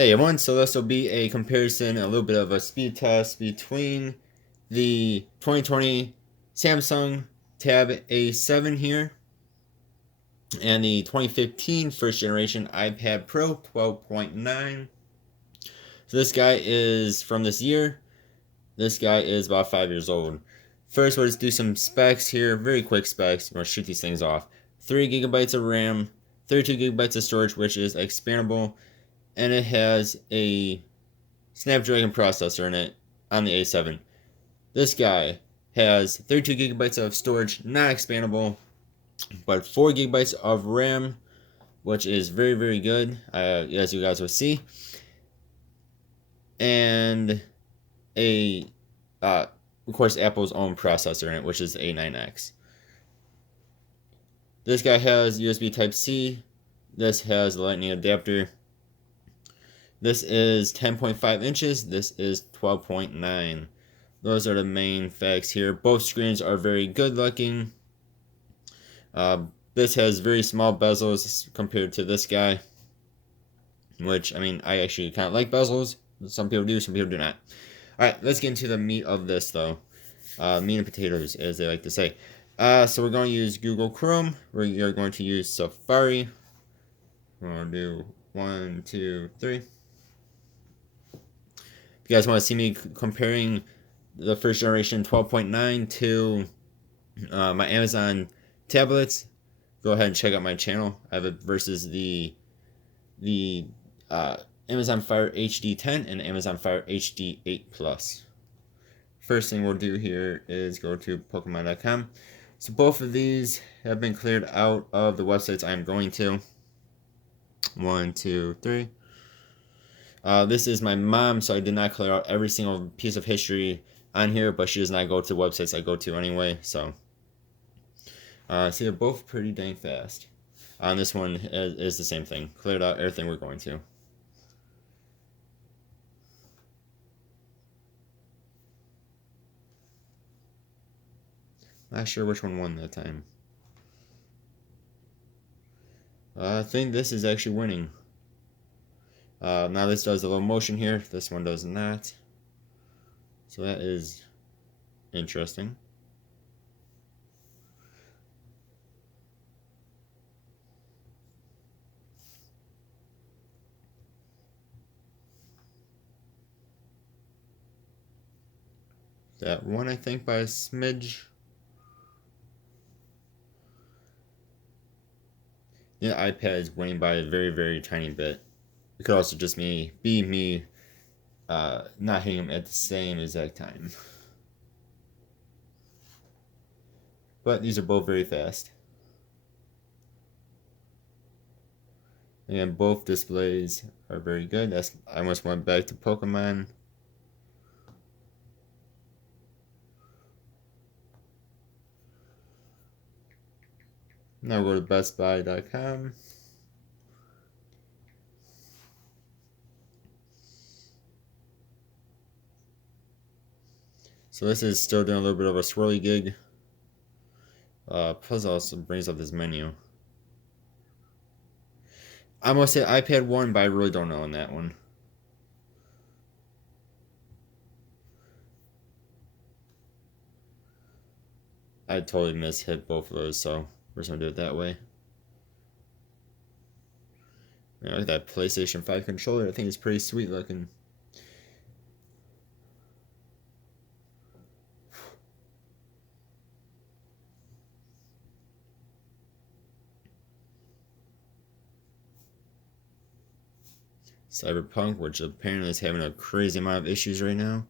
Hey everyone, so this will be a comparison, a little bit of a speed test between the 2020 Samsung Tab A7 here and the 2015 first generation iPad Pro 12.9. So this guy is from this year. This guy is about 5 years old. First, we'll just do some specs here, very quick specs. We'll shoot these things off. 3 gigabytes of RAM, 32 gigabytes of storage, which is expandable, and it has a Snapdragon processor in it on the A7. This guy has 32 gigabytes of storage, not expandable, but 4 gigabytes of RAM, which is very, very good, as you guys will see. And of course, Apple's own processor in it, which is A9X. This guy has USB Type-C. This has a Lightning adapter. This is 10.5 inches. This is 12.9. Those are the main facts here. Both screens are very good looking. This has very small bezels compared to this guy, which, I mean, I actually kind of like bezels. Some people do, some people do not. Alright, let's get into the meat of this, though. Meat and potatoes, as they like to say. So we're going to use Google Chrome. We are going to use Safari. We're going to do 1, 2, 3. If you guys want to see me comparing the first generation 12.9 to my Amazon tablets, go ahead and check out my channel. I have it versus the Amazon Fire HD 10 and Amazon Fire HD 8 Plus. First thing we'll do here is go to Pokemon.com. So both of these have been cleared out of the websites I'm going to. 1, 2, 3. This is my mom, so I did not clear out every single piece of history on here, but she does not go to the websites I go to anyway, so. See, they're both pretty dang fast. On this one is the same thing. Cleared out everything we're going to. Not sure which one won that time. I think this is actually winning. Now this does a little motion here. This one does not. So that is interesting. That one, I think, by a smidge. The iPad is winning by a very, very tiny bit. It could also just be me not hitting them at the same exact time. But these are both very fast. And both displays are very good. I almost went back to Pokemon. Now go to bestbuy.com. So this is still doing a little bit of a swirly gig. Plus also brings up this menu. I almost hit iPad 1, but I really don't know on that one. I totally mishit both of those, so we're just gonna do it that way. Yeah, look at that PlayStation 5 controller. I think it's pretty sweet looking. Cyberpunk, which apparently is having a crazy amount of issues right now.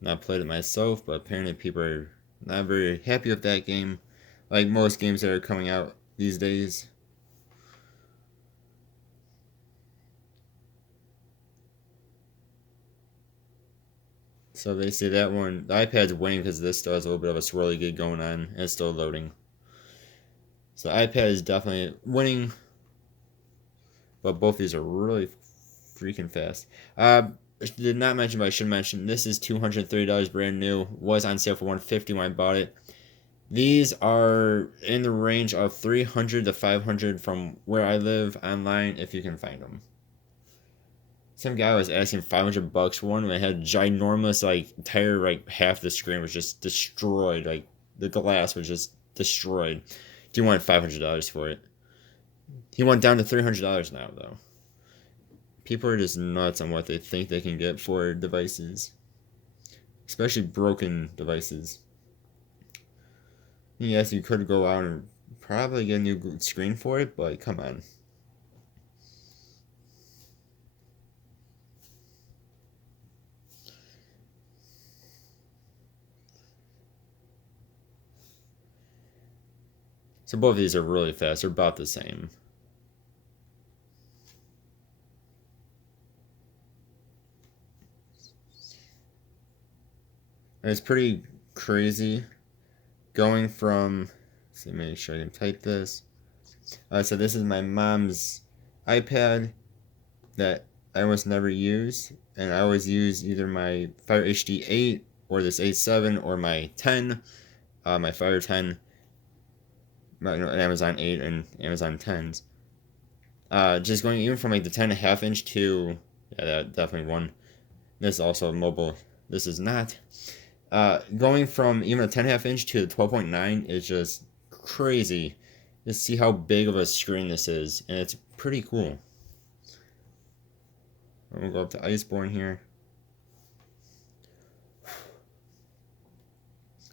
Not played it myself, but apparently people are not very happy with that game, like most games that are coming out these days. So they say that one, the iPad's winning because this still has a little bit of a swirly gig going on, and it's still loading. So the iPad is definitely winning, but both these are really freaking fast. Did not mention, but I should mention, this is $230 brand new. Was on sale for $150 when I bought it. These are in the range of $300 to $500 from where I live online, if you can find them. Some guy was asking $500 for one, and it had ginormous, like, entire, like, half the screen was just destroyed. Like, the glass was just destroyed. He wanted $500 for it. He went down to $300 now, though. People are just nuts on what they think they can get for devices, especially broken devices. Yes, you could go out and probably get a new screen for it, but come on. So both of these are really fast. They're about the same. And it's pretty crazy going from, let's see, make sure I can type this. So this is my mom's iPad that I almost never use, and I always use either my Fire HD 8 or this 8.7 or my 10, my Fire 10, my Amazon 8 and Amazon 10s. Just going even from like the 10.5 inch to, yeah, that definitely one. This is also mobile. This is not. Going from even a 10.5 inch to the 12.9 is just crazy. Just see how big of a screen this is, and it's pretty cool. I'm gonna go up to Iceborne here.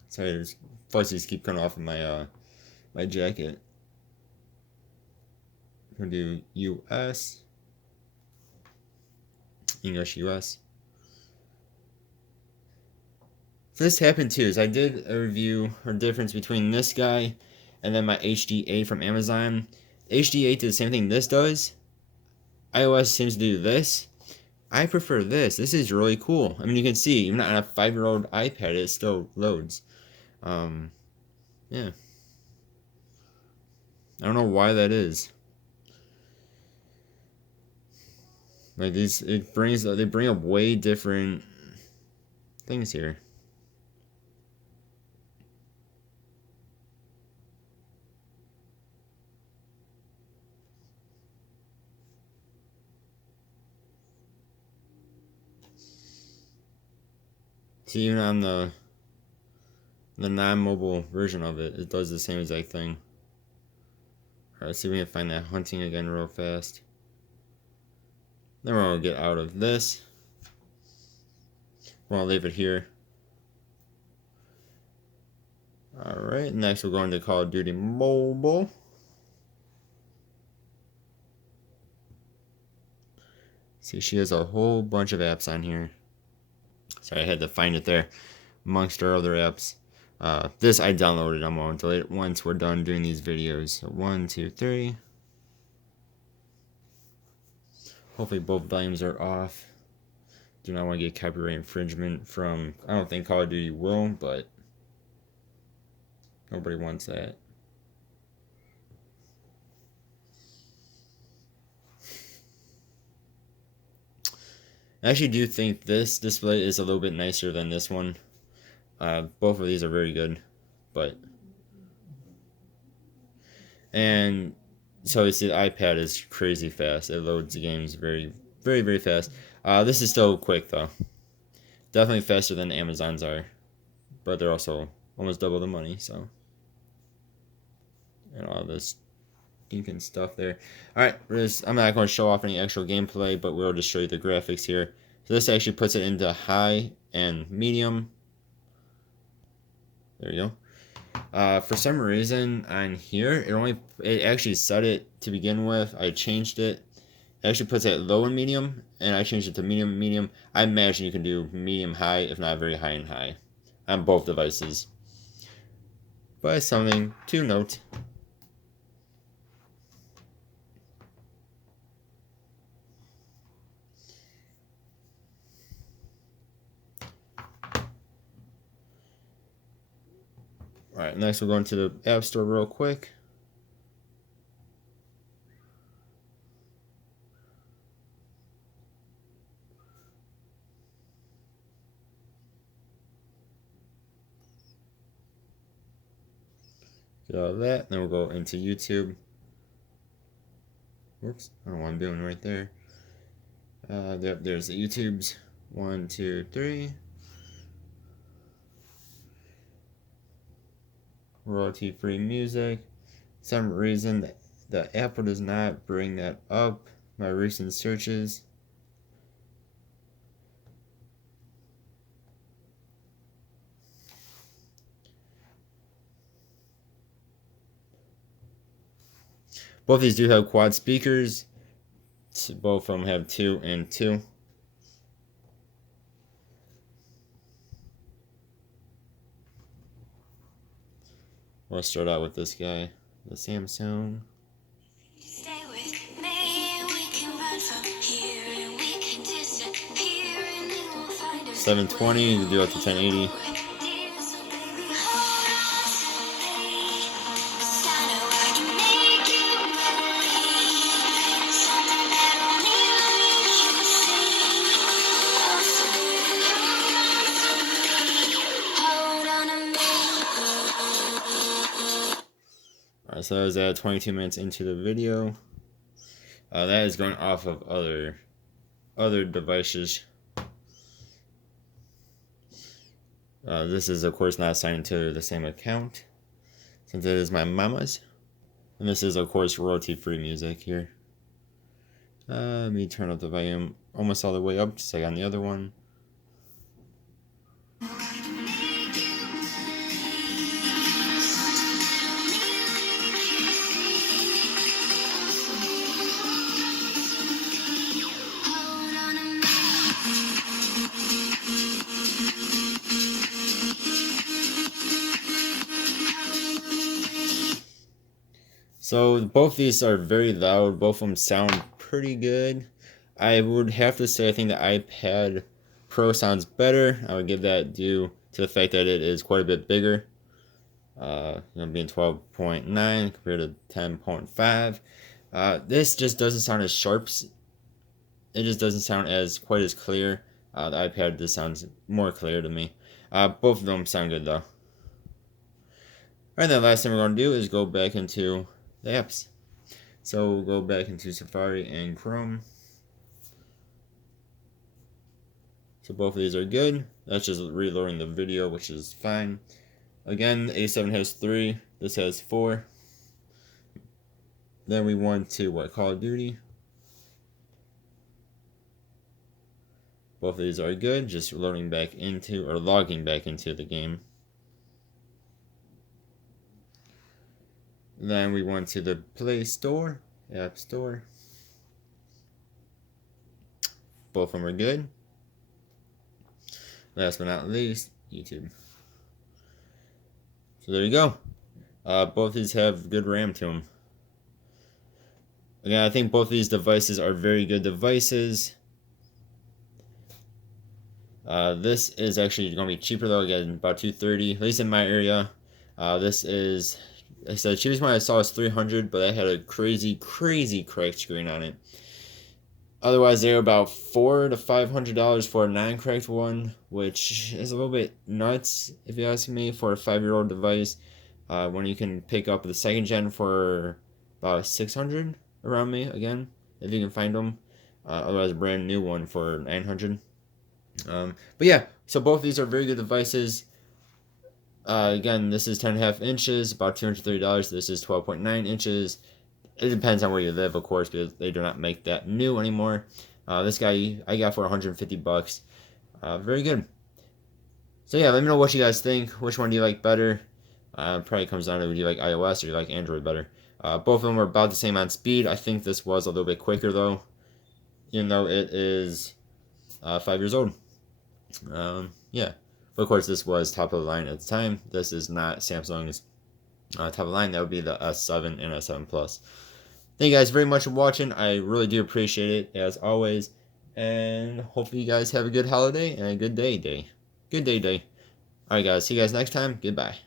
Sorry, there's fuzzies keep coming off of my my jacket. I'm gonna do US, English US. This happened too. Is I did a review or difference between this guy and then my HD8 from Amazon. HD8 did the same thing this does. iOS seems to do this. I prefer this. This is really cool. I mean, you can see even on a 5-year-old iPad, it still loads. Yeah. I don't know why that is. Like these, they bring up way different things here. See, even on the non-mobile version of it, it does the same exact thing. Alright, let's see if we can find that hunting again real fast. Then we're gonna get out of this. We're gonna leave it here. Alright, next we're going to Call of Duty Mobile. See, she has a whole bunch of apps on here. Sorry, I had to find it there amongst our other apps. This I downloaded. I'm going to delete it once we're done doing these videos. So 1, 2, 3. Hopefully both volumes are off. Do not want to get copyright infringement from, I don't think Call of Duty will, but nobody wants that. I actually do think this display is a little bit nicer than this one. Both of these are very good, but, and so you see the iPad is crazy fast. It loads the games very, very, very fast. This is still quick though. Definitely faster than Amazon's are, but they're also almost double the money. So, and all this stinking stuff there. All right, I'm not going to show off any actual gameplay, but we'll just show you the graphics here. So this actually puts it into high and medium. There you go. For some reason on here, it actually set it to begin with. I changed it. It actually puts it at low and medium, and I changed it to medium. I imagine you can do medium high, if not very high and high, on both devices. But it's something to note. Alright, next we're going to the App Store real quick. Get all of that, then we'll go into YouTube. Whoops, I don't know what I'm doing right there. There's the YouTubes. 1, 2, 3. Royalty-free music. Some reason the Apple does not bring that up. My recent searches. Both these do have quad speakers. Both of them have 2 and 2. We'll start out with this guy, the Samsung. 720, you do up to 1080. Alright, so that was at 22 minutes into the video. That is going off of other devices. This is of course not assigned to the same account, since it is my mama's. And this is of course royalty-free music here. Let me turn up the volume almost all the way up, just like on the other one. So both these are very loud. Both of them sound pretty good. I would have to say I think the iPad Pro sounds better. I would give that due to the fact that it is quite a bit bigger. Being 12.9 compared to 10.5. This just doesn't sound as sharp. It just doesn't sound as quite as clear. The iPad just sounds more clear to me. Both of them sound good though. Alright, the last thing we're going to do is go back into the apps. So we'll go back into Safari and Chrome. So both of these are good. That's just reloading the video, which is fine. Again, the A7 has 3. This has 4. Then we went to Call of Duty. Both of these are good. Just loading back into, or logging back into the game. Then we went to the Play Store, App Store. Both of them are good. Last but not least, YouTube. So there you go. Both these have good RAM to them. Again, I think both of these devices are very good devices. This is actually going to be cheaper though, again, about $230, at least in my area. This is, like I said, the cheapest one I saw was $300, but I had a crazy cracked screen on it. Otherwise, they're about $400 to $500 for a non-cracked one, which is a little bit nuts, if you ask me, for a 5-year-old device. When you can pick up the second gen for about $600 around me, again, if you can find them. Otherwise, a brand new one for $900. But yeah, so both of these are very good devices. Again, this is 10.5 inches, about $230. This is 12.9 inches. It depends on where you live, of course, because they do not make that new anymore. This guy I got for $150. Very good. So yeah, let me know what you guys think. Which one do you like better? Probably comes down to, do you like iOS or do you like Android better? Both of them are about the same on speed. I think this was a little bit quicker though, even though it is 5 years old. Yeah. But of course, this was top of the line at the time. This is not Samsung's top of the line. That would be the S7 and S7 Plus. Thank you guys very much for watching. I really do appreciate it, as always. And hopefully you guys have a good holiday and a good day. Good day. Alright guys, see you guys next time. Goodbye.